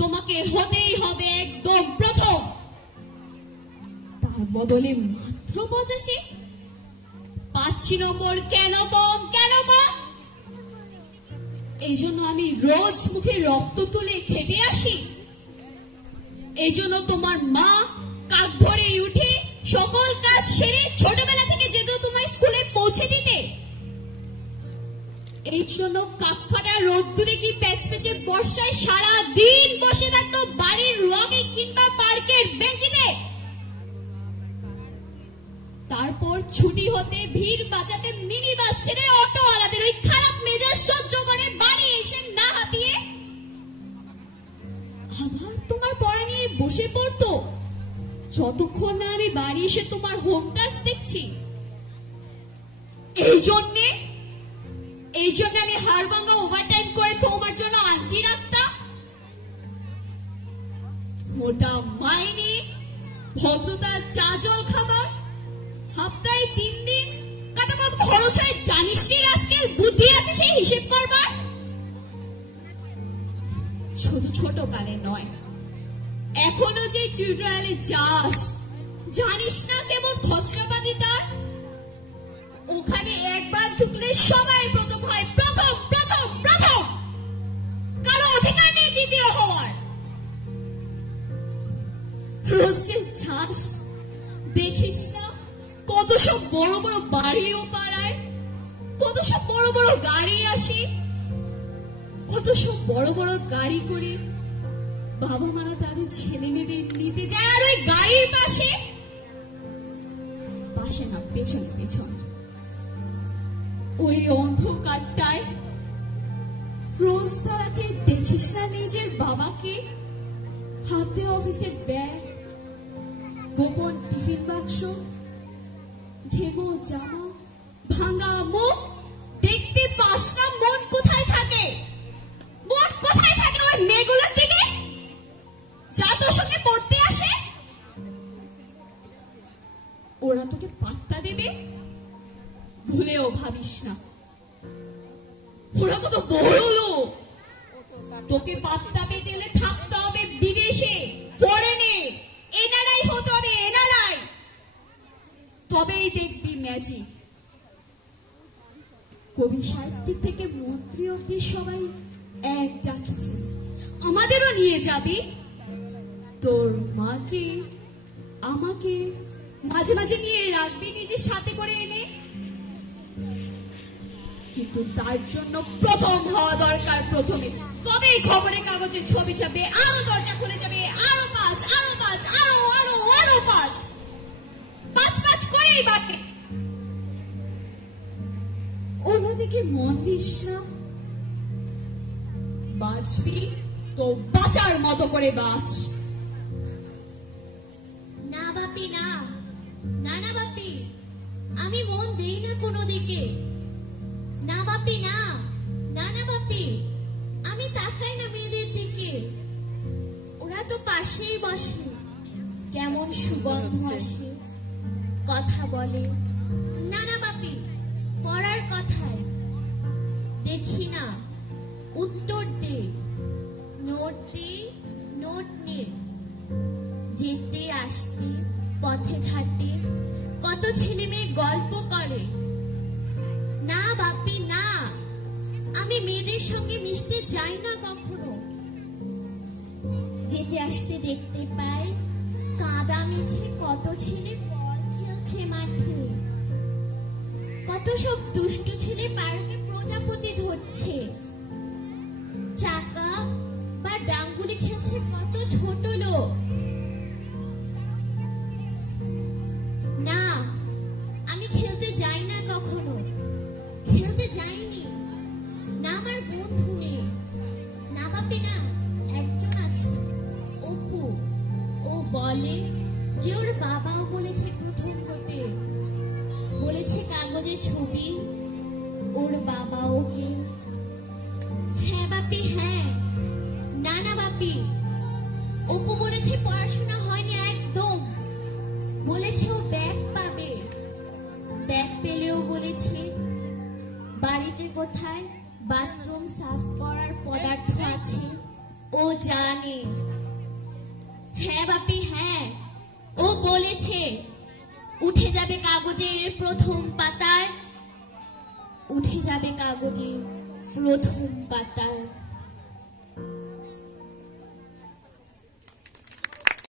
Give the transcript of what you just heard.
তোমাকে হতেই হবে একদম প্রথম। তার বদলে মাত্র 85? 5 নম্বর কেন কম, কেন কম? এই জন্য আমি রোজ মুখে রক্ত তুলে খেটে আসি? এই জন্য তোমার মা কাক ভরে উঠে সকল কাজ সেরে ছোটবেলা থেকে যেত তোমায় স্কুলে পৌঁছে দিতে? এই জন্য কাকফাটা রোদ্দুরে কি প্যাচপ্যাচে বর্ষায় সারা দিন বসে থাকতো বাড়ির রঙে কিংবা পার্কের বেঞ্চিতে? তারপর ছুটি হতে ভিড় বাঁচাতে মিনি বাস ছেড়ে অটোওয়ালাদের ওই খারাপ মেজাজ সহ্য করে বাড়ি এসে না হাতিয়ে আবার তোমার পড়া নিয়ে বসে পড়তো, যতক্ষণ না আমি বাড়ি এসে তোমার হোম টাস্ক দেখছি। এই জন্যে আমি হাড়ভাঙ্গা ওভারটাইম করে তোমার জন্য আন্টি রাখতাম। মোটা মাইনে, ভদ্রতার চা জল খাবার, সপ্তাহে 3 দিন কাটামত খরচ হয় জানিস রে আজকাল বুদ্ধি আছে সেই হিসেব করবার? শুধু ছোট কালে নয়, এখনো যে টিউটোরিয়ালে যাস, জানিস না কেমন খরচাপাতি তার? ওখানে একবার ঢুকলে সবাই প্রথম হয়, প্রথম প্রথম প্রথম, কারো অধিকার নেই দ্বিতীয় হওয়ার। রোজে যাস, দেখিস না কত সব বড় বড় বাড়িও পাড়ায়, কত সব বড় বড় গাড়ি আসে, কত সব বড় বড় গাড়ি করে বাবা মারা তাদের ছেলে মেয়েদের নিতে যায়, আর ওই গাড়ির পাশে না পেছনে পেছনে ওই অন্ধকারটায় রোজ তারাকে দেখিস না নিজের বাবাকে হাতে অফিসের ব্যাগ, গোপন টিফিন বাক্স, ঘেমো জামা, ভাঙা মুখ, দেখতে পাস না মন কোথায় থাকে? মন কোথায় থাকে ওই মেয়েগুলোর দিকে যা তোর সঙ্গে পড়তে আসে? ওরা তোকে পাত্তা দেবে? ভুলেও ভাবিস না, ওরা কত বড় লোক। তোকে পাত্তা পেতে হলে থাকতে হবে বিদেশে, ফরেনে, এনআরআই হতে হবে, এনআরআই, তবেই দেখবি ম্যাজিক। কবি সাহিত্যিক থেকে মন্ত্রী অব্দি সবাই এক ডাকিছে, আমাদেরও নিয়ে যাবি? তোর মাকে আমাকে মাঝে মাঝে নিয়ে রাখবি নিজের সাথে করে এনে? কিন্তু তার জন্য প্রথম হওয়া দরকার প্রথমে, তবেই খবরের কাগজে ছবি ছাপবে, আরো দরজা খুলে যাবে, আরো 5, আরো 5, আরো আরো আরো 5, 5 করেই বাড়বে। অন্যদিকে মন দিস না, বাঁচবি তো বাঁচার মতো করে বাঁচ। না বাপি না, না না বাপি, আমি মন দেই না কোনো দিকে। না বাপি না, না না বাপি, আমি তাকাই না মেয়েদের দিকে। ওরা তো পাশেই বসে, কেমন সুগন্ধ আসে, কথা বলে। না না বাপি, পড়ার কথায় দেখি না, উত্তর দে, নোট দে, নোট নে। যেতে আসতে পথে ঘাটে কত ছেলে মেয়ে গল্প করে। না বাপি না, আমি মেয়েদের সঙ্গে মিশতে যাই না কখনো। যেতে আসতে দেখতে পাই কাদা মেখে কত ছেলে বল খেলছে মাঠে, কত সব দুষ্টু ছেলে পার্কে প্রজাপতি ধরছে, চাকা বা ডাঙ্গুলি খেলছে কত ছোট লোক। না, আমি খেলতে যাই না কখনো, খেলতে যাইনি। না আমার বন্ধু নেই। না বাপি না, একজন আছে, অপু। ও বলে যে ওর বাবাও বলেছে প্রথম হতে, বলেছে কাগজে ছবি, ওর বাবা ওকে। হ্যাঁ বাপি হ্যাঁ। না না বাপি, অপু বলেছে পড়াশোনা হয়নি একদম, বলেছে ও ব্যাগ পাবে। ব্যাগ পেলেও বলেছে বাড়িতে কোথায় বাথরুম সাফ করার পদার্থ আছে, ও ও জানে। হ্যাঁ বাপি হ্যাঁ, ও বলেছে উঠে যাবে কাগজের প্রথম পাতায়, উঠে যাবে কাগজের প্রথম পাতায়।